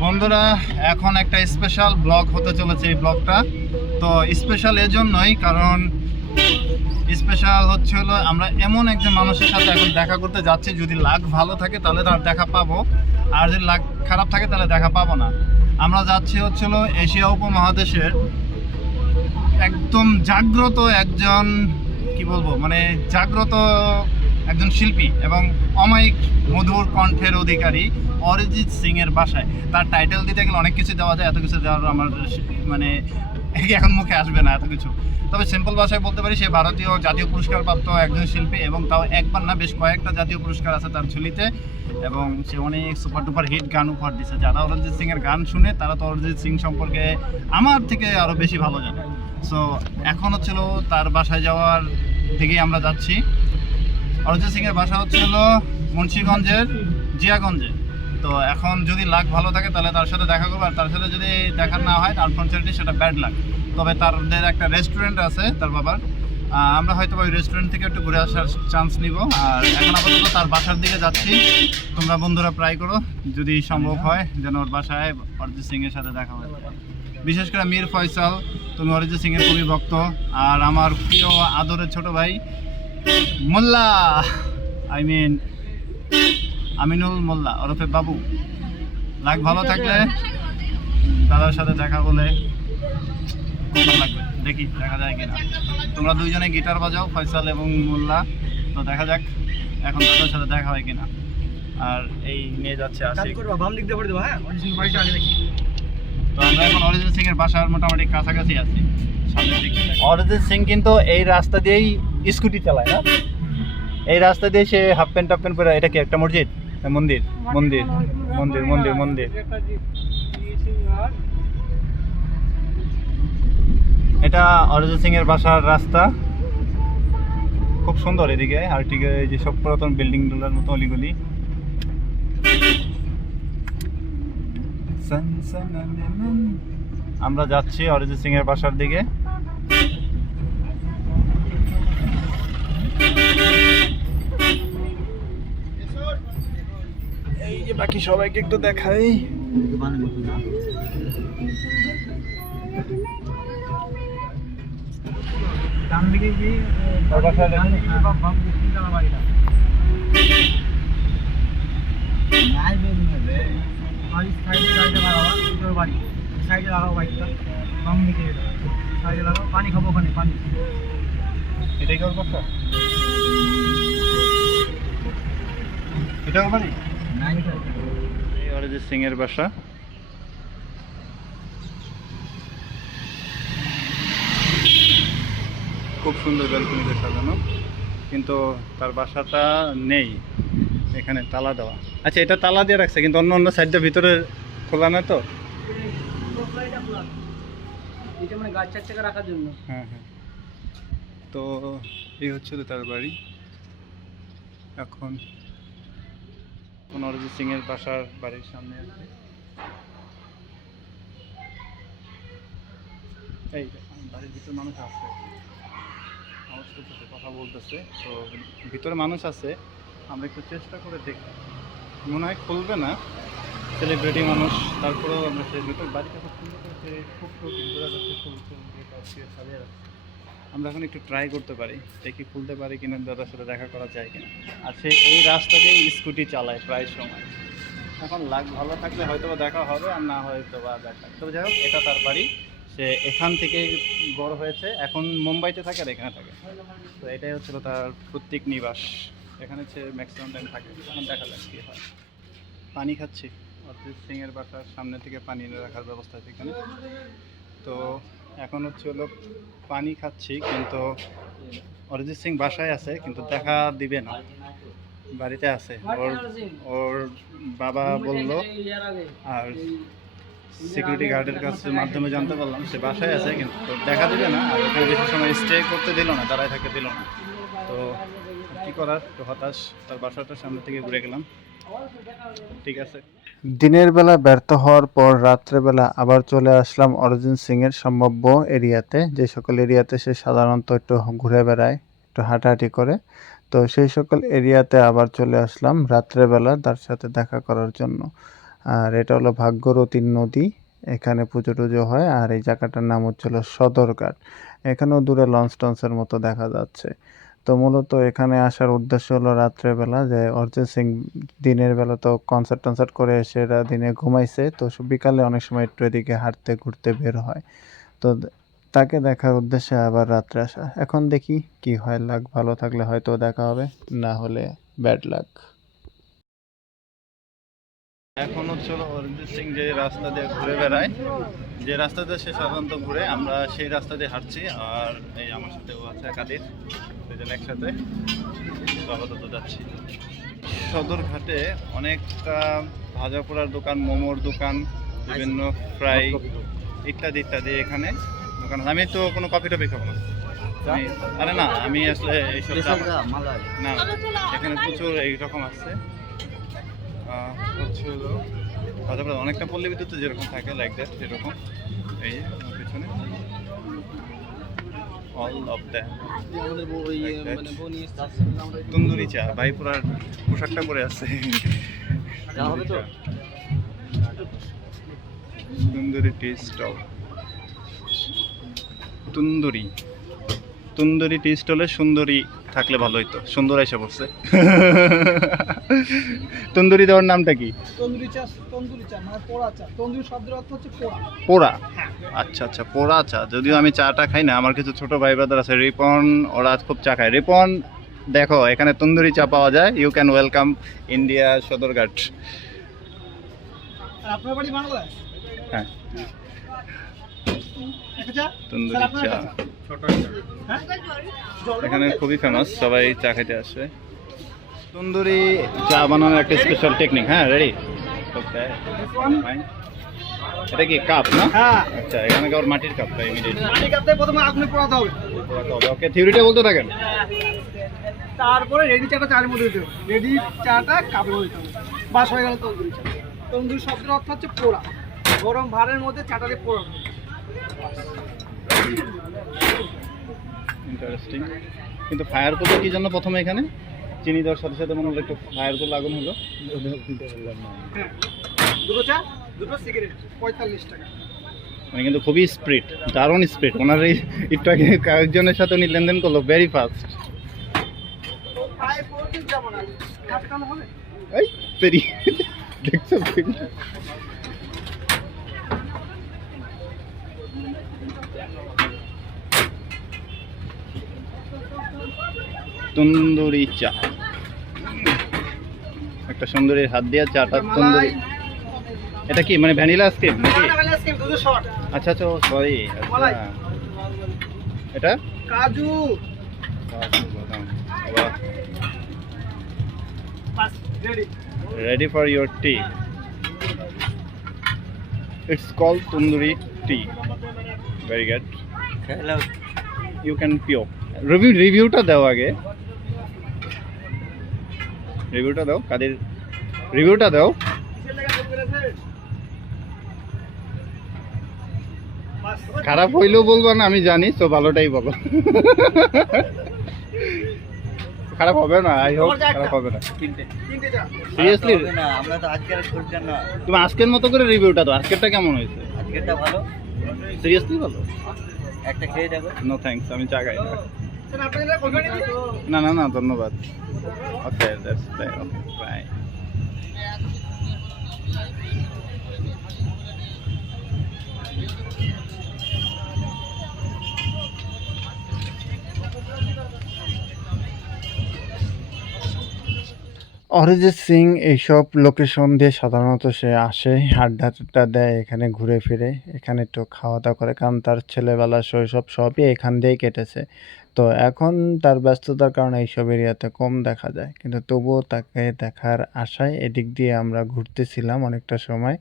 বন্ধুরা, এখন একটা স্পেশাল ব্লগ হতে চলেছে এই ব্লগটা। তো স্পেশাল এজন্যই, কারণ স্পেশাল হচ্ছে হলো আমরা এমন একজন মানুষের সাথে এখন দেখা করতে যাচ্ছি, যদি লাক ভালো থাকে তাহলে তার দেখা পাবো, আর যদি লাক খারাপ থাকে তাহলে দেখা পাবো না। আমরা যাচ্ছি হচ্ছিল এশিয়া উপমহাদেশের একদম জাগ্রত একজন, কি বলবো, মানে জাগ্রত একজন শিল্পী এবং অমায়িক মধুর কণ্ঠের অধিকারী অরিজিৎ সিং এর বাসায়। তার টাইটেল দিতে গেলে অনেক কিছু দেওয়া যায়, এত কিছু দেওয়ার আমার মানে এখন মুখে আসবে না এত কিছু। তবে সিম্পল ভাষায় বলতে পারি সে ভারতীয় জাতীয় পুরস্কারপ্রাপ্ত একজন শিল্পী, এবং তাও একবার না, বেশ কয়েকটা জাতীয় পুরস্কার আছে তার ঝুলিতে, এবং সে অনেক সুপার টুপার হিট গান উপহার দিচ্ছে। যারা অরিজিৎ সিং এর গান শুনে তারা তো অরিজিৎ সিং সম্পর্কে আমার থেকে আরও বেশি ভালো জানে। সো এখন হচ্ছিল তার বাসায় যাওয়ার দিকেই আমরা যাচ্ছি। অরিজিৎ সিং এর বাসা হচ্ছিল মুন্সিগঞ্জের জিয়াগঞ্জে। তো এখন যদি লাক ভালো থাকে তাহলে তার সাথে দেখা করবো, আর তার সাথে যদি দেখা না হয় আনফর্চুনেটলি সেটা ব্যাড লাক। তবে তাদের একটা রেস্টুরেন্ট আছে তার বাবার, আমরা হয়তো ওই রেস্টুরেন্ট থেকে একটু ঘুরে আসার চান্স নিব। আর এখন আপাতত তার বাসার দিকে যাচ্ছি। তোমরা বন্ধুরা ট্রাই করো যদি সম্ভব হয় যেন ওর বাসায় অরিজিৎ সিং এর সাথে দেখা হয়। বিশেষ করে মীর ফয়সাল, তুমি অরিজিৎ সিং এর খুবই ভক্ত, আর আমার প্রিয় আদরের ছোট ভাই মোল্লা, আই মিন আমিনুল মোল্লা ওরফে বাবু, লাক ভালো থাকলে দাদার সাথে দেখা বলে ভালো লাগবে। দেখি দেখা যায় কিনা। তোমরা দুইজনে গিটার বাজাও, ফয়সাল এবং মোল্লা, তো দেখা যাক এখন দাদার সাথে দেখা হয় কিনা। আর এই নিয়ে যাচ্ছে আশিক। তো আমরা এখন অরিজিৎ সিং এর বাসার মোটামুটি কাছাকাছি আছি। অরিজিৎ সিং কিন্তু এই রাস্তা দিয়েই স্কুটি চালায় না, এই রাস্তা দিয়ে সে হাফ প্যান্ট টাফ প্যান্ট পরে। এটা কি একটা মসজিদ? মন্দির মন্দির মন্দির মন্দির মন্দির এটা অরিজিৎ সিং এর বাসার রাস্তা, খুব সুন্দর। এদিকে আর ঠিক এই যে সব পুরাতন বিল্ডিং গুলোর মতো অলিগলি। আমরা যাচ্ছি অরিজিৎ সিং এর বাসার দিকে। এই যে বাকি সবাইকে একটু দেখাই। ডান দিকে গিয়ে সাইডে লাগাও বাইকটা, বাম দিকে সাইডে লাগাও, পানি খাবো ওখানে, পানি। এটাই কি ওর বাসা? এটা ওর বাড়ি? এই অরিজিৎ সিং এর বাসা। খুব সুন্দর ব্যালকনিতে সাজানো, কিন্তু তার বাসাটা নেই, এখানে তালা দেওয়া। আচ্ছা, এটা তালা দিয়ে রাখছে, কিন্তু অন্য অন্য সাইডটা ভিতরে খোলা না তো। হ্যাঁ হ্যাঁ, তো এই হচ্ছিল তার বাড়ি। এখন অরিজিৎ সিং এর বাসার বাড়ির সামনে আছে। এই বাড়ির ভিতরে মানুষ আছে, কথা বলতেছে, তো ভিতরে মানুষ আছে। আমরা একটু চেষ্টা করে দেখি, মনে হয় খুলবে না, সেলিব্রিটি মানুষ, তারপরেও আমরা সেই ভিতর বাড়িটা খুব সুন্দর করেছে, খুব ঘোরা যাচ্ছে, খুলছে, সাজিয়ে রাখছে। আমরা এখন একটু ট্রাই করতে পারি, দেখি খুলতে পারি কিনা, দাদার সাথে দেখা করা যায় কিনা। আর সে এই রাস্তা দিয়ে স্কুটি চালায় প্রায় সময়। এখন লাক ভালো থাকলে হয়তো বা দেখা হবে, আর না হয়তো বা দেখা। তবে যাই হোক, এটা তার বাড়ি, সে এখান থেকে বড় হয়েছে, এখন মুম্বাইতে থাকে আর এখানে থাকে। তো এটাই হচ্ছিল তার প্রত্যেক নিবাস, এখানে সে ম্যাক্সিমাম টাইম থাকে। এখন দেখা যাক কী হয়। পানি খাচ্ছি, অরিজিৎ সিং এর বাসার সামনে থেকে পানি এনে রাখার ব্যবস্থা আছে এখানে। তো এখন হচ্ছে হলো পানি খাচ্ছি, কিন্তু অরিজিৎ সিং বাসায় আছে, কিন্তু দেখা দিবে না, বাড়িতে আছে। ওর বাবা বলল, আর সিকিউরিটি গার্ডের কাছে মাধ্যমে জানতে পারলাম সে বাসায় আছে, কিন্তু দেখা দিবে না, আর ওখানে বেশি সময় স্টে করতে দিল না, দাঁড়ায় থাকতে দিল না। তো কী করার, তো হতাশ। তার বাসাটার সামনে থেকে ঘুরে গেলাম। ঠিক আছে, দিনের বেলা ব্যর্থ হওয়ার পর রাত্রেবেলা আবার চলে আসলাম অরিজিৎ সিং এর সম্ভাব্য এরিয়াতে, যে সকল এরিয়াতে সে সাধারণত একটু ঘুরে বেড়ায়, একটু হাঁটাহাঁটি করে। তো সেই সকল এরিয়াতে আবার চলে আসলাম রাত্রেবেলা তার সাথে দেখা করার জন্য। আর এটা হলো ভাগ্যরতী নদী, এখানে পুজো টুজো হয়। আর এই জায়গাটার নাম হচ্ছিল সদরঘাট। এখানেও দূরে লঞ্চ টঞ্চের মতো দেখা যাচ্ছে। তো মূলত এখানে আসার উদ্দেশ্য হলো রাত্রেবেলা, যে অরিজিৎ সিং দিনের বেলা তো কনসার্ট টনসার্ট করে এসে এরা দিনে ঘুমাইছে, তো বিকালে অনেক সময় একটু এদিকে হাঁটতে ঘুরতে বের হয়। তো তাকে দেখার উদ্দেশ্যে আবার রাত্রে আসা। এখন দেখি কি হয়, লাক ভালো থাকলে হয়তো দেখা হবে, না হলে ব্যাড লাক। এখন হচ্ছিল অরিজিৎ সিং যে রাস্তা দিয়ে ঘুরে বেড়ায়, যে রাস্তা দিয়ে সে সাধারণত ঘুরে, আমরা সেই রাস্তা দিয়ে হাঁটছি। আর এই আমার সাথে ও আছে কাদির, দুজন একসাথে আপাতত যাচ্ছি। সদরঘাটে অনেকটা ভাজা পোড়ার দোকান, মোমোর দোকান, বিভিন্ন ফ্রাই ইত্যাদি ইত্যাদি এখানে দোকান। আমি তো কোনো কফি টফি খাবো না। আরে না, আমি আসলে এইসব না, এখানে প্রচুর এইরকম আছে। হচ্ছে হলো ভাজা অনেকটা পল্লী বিদ্যুৎ যেরকম থাকে লাইক দ্যাট, সেরকম। এই যে আমার পিছনে অল অফ দ্যাট তন্দুরি চা। ভাই পুরার পোশাকটা পরে আছে। তন্দুরি টি স্টল, তন্দুরি টি স্টলে সুন্দরী থাকলে ভালো হইতো। সুন্দর এসে পড়ছে। তন্দুরি দেওয়ার নামটা কি? তন্দুরি চা মানে পোড়া চা। তন্দুরি শব্দের অর্থ হচ্ছে পোড়া। পোড়া, আচ্ছা আচ্ছা, পোড়া চা। যদিও আমি চাটা খাই না, আমার কিছু ছোট ভাই ব্রাদার আছে রিপন, ওরা খুব চা খায়। রিপন দেখো, এখানে তন্দুরি চা পাওয়া যায়। You can welcome India Sadarghat. আর আপনার বাড়ি বাংলাদেশ? হ্যাঁ, তন্দুরি চা এখানে খুবই ফেমাস, সবাই চা খেতে আসে। তন্দুরি চা বানানোর একটা স্পেশাল টেকনিক। হ্যাঁ, রেডি? ওকে, এটা কি কাপ না? হ্যাঁ। আচ্ছা, এখানে আবার মাটির কাপ, তাই ইমিডিয়েটলি মাটির কাপে প্রথমে আগুনে পোড়াতে হবে। ওকে, থিওরিটা বলতে থাকেন। তারপরে রেডি চাটা চায়ের মধ্যে দিতে হবে। রেডি চাটা কাপে দিতে হবে। বাস হয়ে গেল তন্দুরি চা। তন্দুরি শব্দের অর্থ হচ্ছে পোড়া। গরম ভারের মধ্যে চাটা দিয়ে পোড়ানো। ইন্টারেস্টিং। কিন্তু ফায়ার করলো কি জন্য প্রথমে? এখানে চিনি দেওয়ার সাথে সাথে মনে হলো একটু ফায়ার করলে আগুন হলো। হ্যাঁ, দুটো চা, দুটো সিগারেট, 45 টাকা। মানে কিন্তু খুবই স্পিড, দারুণ স্পিড। ওনার এই একটু আগে কয়েকজনের সাথে উনি লেনদেন করলো, ভেরি ফাস্ট। এই পেরি দেখছো? তন্দুরি চা, একটা সুন্দরীর হাত দিয়ে চাটা তন্দুরি। এটা কি মানে ভ্যানিলা আইসক্রিম নাকি? আচ্ছা আচ্ছা, সরি। আচ্ছা, এটা কাজু ready for your tea. It's called tandoori tea. Very good. Hello. You can pure. রিভিউটা দাও আগে। রিভিউটা দাও কাদের, রিভিউটা দাও। খারাপ হইলেও বলবো না, আমি জানি, তো ভালোটাই বলো। খারাপ হবে না, আই হোপ খারাপ হবে না। সিরিয়াসলি না, আমরা তো আজকের করছি না। তুমি আজকের মতো করে রিভিউটা দাও। আজকেরটা কেমন হয়েছে? আজকেরটা ভালো। সিরিয়াসলি ভালো? একটা খেয়ে দেখো। নো থ্যাঙ্কস, আমি চা খাই না। না না, ধন্যবাদ। Okay, that's okay, bye. Arijit Singh এইসব লোকেশন দিয়ে সাধারণত সে আসে, আড্ডা দেয়, এখানে ঘুরে ফিরে, এখানে একটু খাওয়া দাওয়া করে, কারণ তার ছেলেবেলা শৈশব সবই এখান দিয়েই কেটেছে। তো এখন তার ব্যস্ততার কারণে এইসব এরিয়াতে কম দেখা যায়, কিন্তু তবুও তাকে দেখার আশায় এদিক দিয়ে আমরা ঘুরতেছিলাম অনেকটা সময়।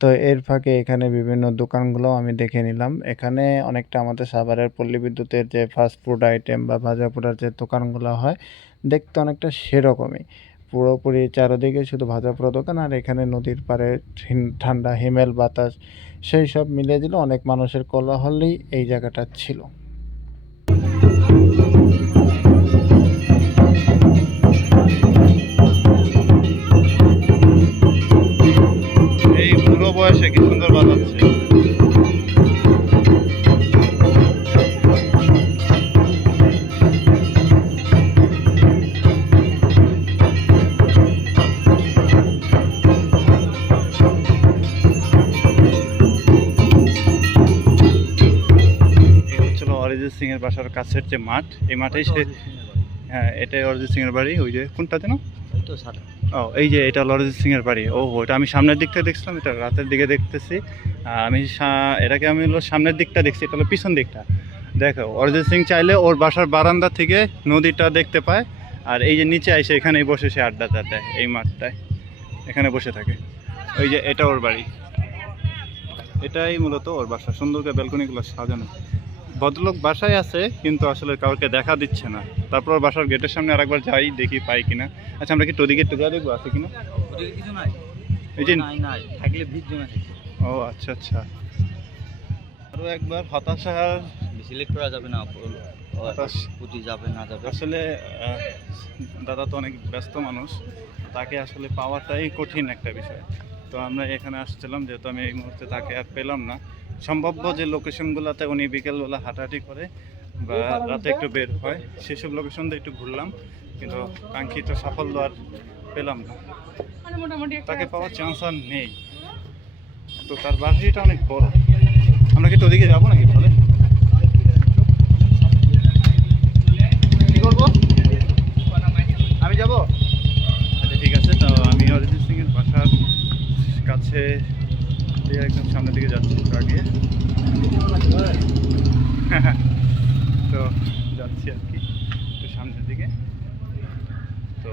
তো এর ফাঁকে এখানে বিভিন্ন দোকানগুলো আমি দেখে নিলাম। এখানে অনেকটা আমাদের সাভারের পল্লী বিদ্যুতের যে ফাস্ট ফুড আইটেম বা ভাজা পোড়ার যে দোকানগুলো হয়, দেখতে অনেকটা সেরকমই। পুরোপুরি চারদিকে শুধু ভাজা পোড়া দোকান, আর এখানে নদীর পাড়ে ঠান্ডা হিমেল বাতাস, সেই সব মিলিয়ে দিল অনেক মানুষের কোলাহলই এই জায়গাটা ছিল। বয়সে কি সুন্দর বাজাচ্ছে। এই হচ্ছিল অরিজিৎ সিং এর বাসার কাছের যে মাঠ, এই মাঠেই সে, হ্যাঁ এটাই অরিজিৎ সিং এর বাড়ি। ওই যে কোনটা যেন, ও এই যে এটা হলো অরিজিৎ সিং এর বাড়ি। ও এটা আমি সামনের দিকটা দেখছিলাম, এটা রাতের দিকে দেখতেছি। আমি এটাকে আমি হলো সামনের দিকটা দেখছি, এটা হলো পিছন দিকটা। দেখো অরিজিৎ সিং চাইলে ওর বাসার বারান্দা থেকে নদীটা দেখতে পায়, আর এই যে নিচে এসে এখানেই বসে সে আড্ডা দেয় এই মাঠটায়, এখানে বসে থাকে। ওই যে এটা ওর বাড়ি, এটাই মূলত ওর বাসা। সুন্দর করে ব্যালকনিগুলো সাজানো। ভদ্রলোক বাসায় আছে কিন্তু আসলে কাউকে দেখা দিচ্ছে না। তারপর ওর বাসার গেটের সামনে আরেকবার যাই, দেখি পাই কিনা। আচ্ছা আমরা কি ওদিকে একটু যা দেখবো, আছে কিনা? ওদিকে কিছু নাই, এই যে নাই থাকলে ভিড় জমে থাকে। ও আচ্ছা আচ্ছা। আরও একবার হতাশার, বেশি লেট করা যাবে না, হতাশ উঠি যাবে না যাবে। আসলে দাদা তো অনেক ব্যস্ত মানুষ, তাকে আসলে পাওয়াটাই কঠিন একটা বিষয়। তো আমরা এখানে আসছিলাম, যেহেতু আমি এই মুহূর্তে তাকে আর পেলাম না। সম্ভাব্য যে লোকেশনগুলোতে উনি বিকেলবেলা হাঁটাহাঁটি করে বা রাতে একটু বের হয়, সেসব লোকেশনটা একটু ঘুরলাম, কিন্তু কাঙ্ক্ষিত সাফল্য আর পেলাম না। তাকে পাওয়ার চান্স আর নেই। তো তার বাড়িটা অনেক বড়। আমরা কি তো ওদিকে যাবো নাকি তাহলে? কি করবো, আমি যাব? আচ্ছা ঠিক আছে। তো আমি অরিজিৎ সিং এর বাসার কাছে দিয়ে একদম সামনের দিকে যাচ্ছি একটু আগে। তো যাচ্ছি আর কি একটু সামনের দিকে। তো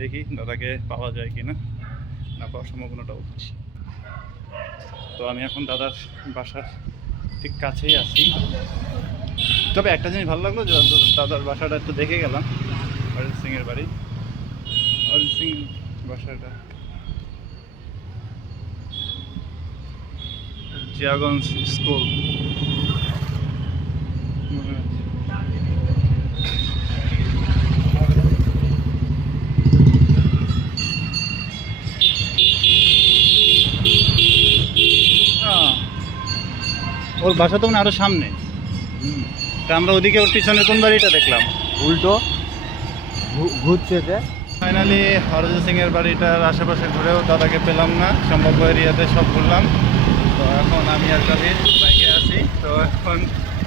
দেখি দাদাকে পাওয়া যায় কি না, না পাওয়ার সম্ভাবনাটাও হচ্ছে। তো আমি এখন দাদার বাসার ঠিক কাছেই আছি। তবে একটা জিনিস ভালো লাগলো যে দাদার বাসাটা একটু দেখে গেলাম, অরিজিৎ সিং এর বাড়ি। অরিজিৎ সিং বাসাটা জিয়াগঞ্জ স্কুল মনে হচ্ছে। ওর বাসা তো মানে আরো সামনে। তা আমরা ওদিকে ওর পিছনে কোন বাড়িটা দেখলাম, উল্টো ঘুরছে। ফাইনালি অরিজিৎ সিং এর বাড়িটার আশেপাশে ঘুরেও দাদাকে পেলাম না। সম্ভাব্য এরিয়াতে সব ঘুরলাম। তো এখন আমি আর কাবির বাইকে আছি। তো এখন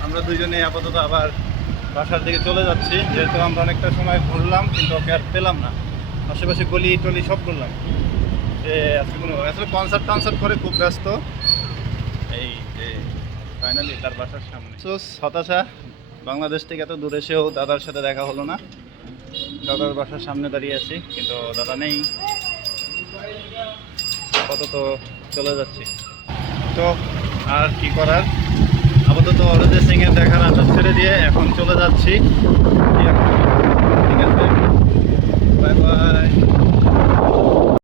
আমরা দুজনে আপাতত আবার বাসার দিকে চলে যাচ্ছি, যেহেতু আমরা অনেকটা সময় ঘুরলাম কিন্তু ওকে আর পেলাম না। আশেপাশে গলি টলি সব ঘুরলাম, যে আজকে কোনো আসলে কনসার্ট করে খুব ব্যস্ত। এই যে ফাইনালি তার বাসার সামনে। তো হতাশা, বাংলাদেশ থেকে এত দূরে এসেও দাদার সাথে দেখা হলো না। দাদার বাসার সামনে দাঁড়িয়ে আছি কিন্তু দাদা নেই। আপাতত চলে যাচ্ছি। তো আর কি করার, আপাতত অরিজিৎ সিং এর দেখার আশা ছেড়ে দিয়ে এখন চলে যাচ্ছি